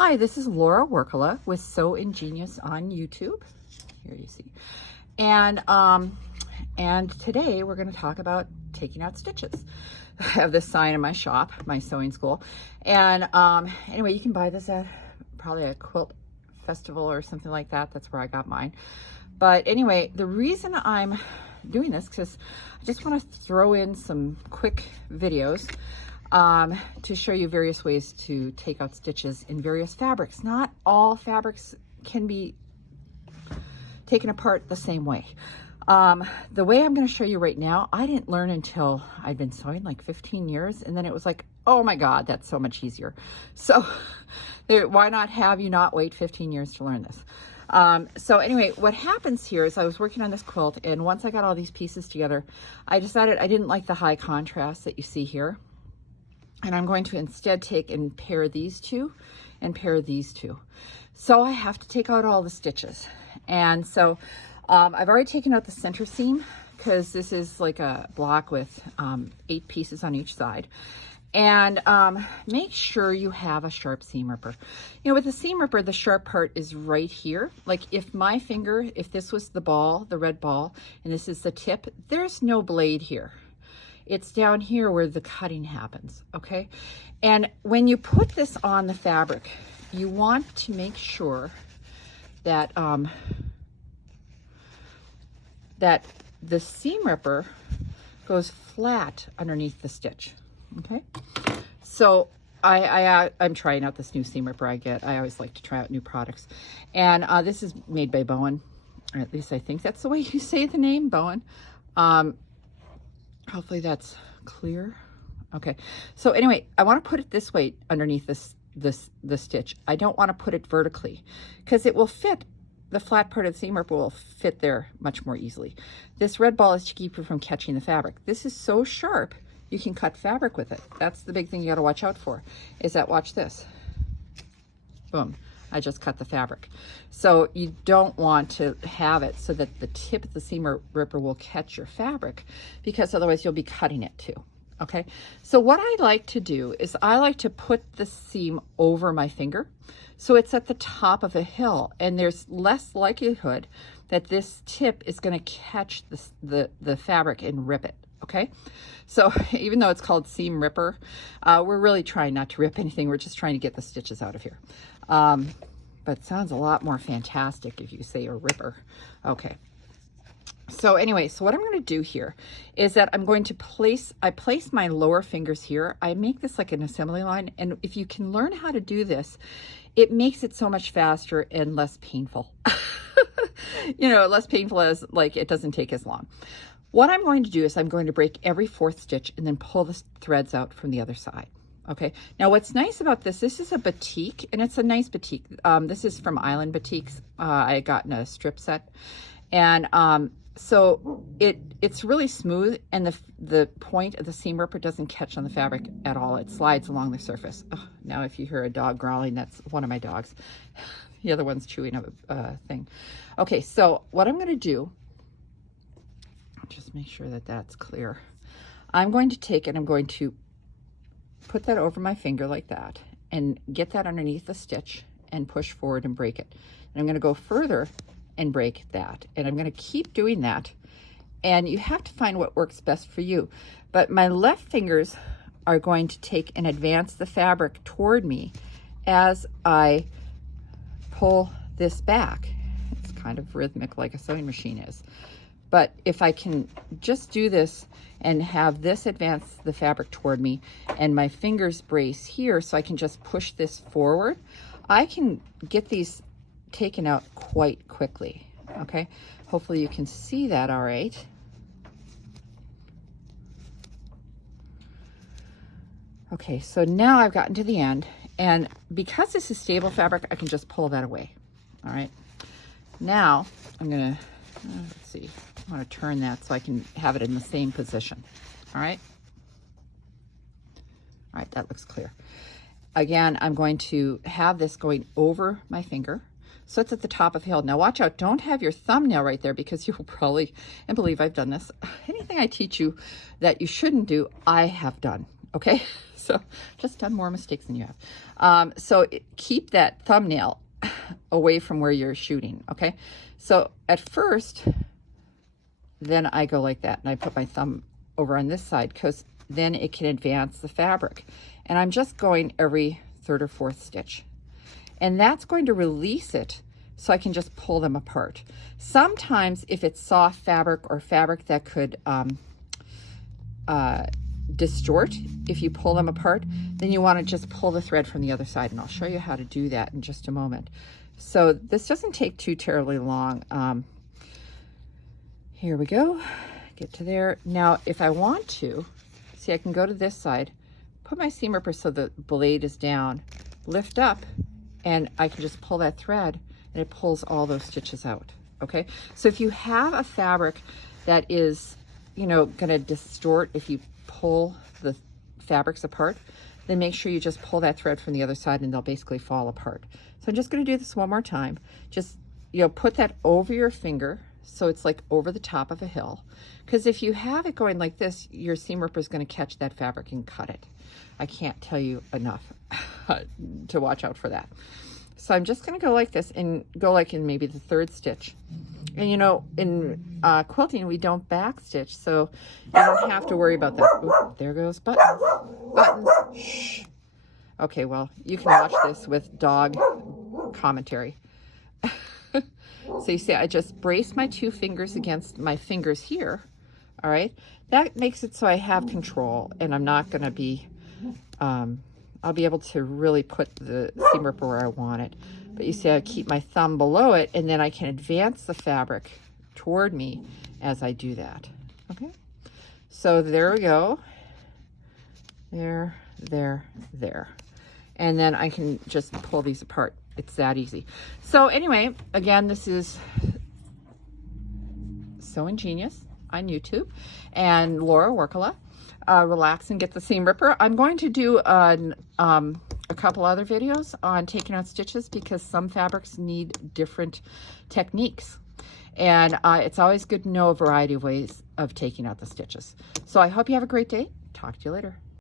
Hi, this is Laura Workala with So Ingenious on YouTube. Here you see. And today we're going to talk about taking out stitches. I have this sign in my shop, my sewing school. And anyway, you can buy this at probably a quilt festival or something like that. That's where I got mine. But anyway, the reason I'm doing this because I just want to throw in some quick videos to show you various ways to take out stitches in various fabrics. Not all fabrics can be taken apart the same way. The way I'm going to show you right now, I didn't learn until I'd been sewing like 15 years, and then it was like, oh my God, that's so much easier. So why not have you not wait 15 years to learn this? So anyway, what happens here is I was working on this quilt, and once I got all these pieces together, I decided I didn't like the high contrast that you see here. And I'm going to instead take and pair these two and pair these two. So I have to take out all the stitches. And so I've already taken out the center seam because this is like a block with 8 pieces on each side. And make sure you have a sharp seam ripper. You know, with the seam ripper, the sharp part is right here. Like if my finger, if this was the ball, the red ball, and this is the tip, there's no blade here. It's down here where the cutting happens, okay? And when you put this on the fabric, you want to make sure that that the seam ripper goes flat underneath the stitch, okay? So I'm trying out this new seam ripper I get. I always like to try out new products. And this is made by Bowen, or at least I think that's the way you say the name, Bowen. Hopefully that's clear. Okay. So anyway, I want to put it this way underneath the stitch. I don't want to put it vertically because it will fit. The flat part of the seam ripper will fit there much more easily. This red ball is to keep you from catching the fabric. This is so sharp, you can cut fabric with it. That's the big thing you got to watch out for, is that watch this. Boom. I just cut the fabric. So you don't want to have it so that the tip of the seam ripper will catch your fabric, because otherwise you'll be cutting it too. Okay. So what I like to do is I like to put the seam over my finger so it's at the top of a hill, and there's less likelihood that this tip is going to catch the fabric and rip it. Okay. So even though it's called seam ripper, we're really trying not to rip anything. We're just trying to get the stitches out of here. But it sounds a lot more fantastic if you say a ripper. Okay. So anyway, so what I'm going to do here is that I'm going to place my lower fingers here. I make this like an assembly line. And if you can learn how to do this, it makes it so much faster and less painful. You know, less painful as like it doesn't take as long. What I'm going to do is I'm going to break every 4th stitch and then pull the threads out from the other side. Okay. Now what's nice about this is a batik, and it's a nice batik. This is from Island Batiks. I got in a strip set, and so it's really smooth, and the point of the seam ripper doesn't catch on the fabric at all. It slides along the surface. Oh, now if you hear a dog growling, that's one of my dogs. The other one's chewing a thing. Okay, so what I'm going to do, just make sure that that's clear. I'm going to take it, I'm going to put that over my finger like that and get that underneath the stitch and push forward and break it. And I'm going to go further and break that. And I'm going to keep doing that. And you have to find what works best for you. But my left fingers are going to take and advance the fabric toward me as I pull this back. It's kind of rhythmic like a sewing machine is. But if I can just do this and have this advance the fabric toward me and my fingers brace here so I can just push this forward, I can get these taken out quite quickly. Okay, hopefully you can see that all right. Okay, so now I've gotten to the end, and because this is stable fabric, I can just pull that away. All right, now I'm gonna let's see, I want to turn that so I can have it in the same position. All right, that looks clear. Again, I'm going to have this going over my finger so it's at the top of the hill. Now watch out, don't have your thumbnail right there, because you will probably, and believe I've done this, anything I teach you that you shouldn't do, I have done. okay? So just done more mistakes than you have. Keep that thumbnail away from where you're shooting, okay? So at first, then I go like that, and I put my thumb over on this side because then it can advance the fabric. And I'm just going every third or fourth stitch. And that's going to release it so I can just pull them apart. Sometimes if it's soft fabric or fabric that could distort if you pull them apart, then you want to just pull the thread from the other side, and I'll show you how to do that in just a moment. So this doesn't take too terribly long. Here we go, get to there. Now if I want to, see, I can go to this side, put my seam ripper so the blade is down, lift up, and I can just pull that thread and it pulls all those stitches out, okay? So if you have a fabric that is, you know, gonna distort if you pull the fabrics apart, then make sure you just pull that thread from the other side and they'll basically fall apart. So I'm just gonna do this one more time. Just, you know, put that over your finger so it's like over the top of a hill. Because if you have it going like this, your seam ripper is gonna catch that fabric and cut it. I can't tell you enough to watch out for that. So I'm just gonna go like this and go like in maybe the third stitch. And you know, in quilting, we don't back stitch, so you don't have to worry about that. Ooh, there goes buttons. Buttons. Shh. Okay, well, you can watch this with dog commentary. So you see, I just brace my two fingers against my fingers here. All right, that makes it so I have control, and I'm not gonna be, I'll be able to really put the seam ripper where I want it. But you see, I keep my thumb below it, and then I can advance the fabric toward me as I do that, okay? So there we go. There, there, there. And then I can just pull these apart. It's that easy. So anyway, again, this is So Ingenious on YouTube, and Laura Workala. Relax and Get the Seam Ripper. I'm going to do a couple other videos on taking out stitches because some fabrics need different techniques. And it's always good to know a variety of ways of taking out the stitches. So I hope you have a great day. Talk to you later.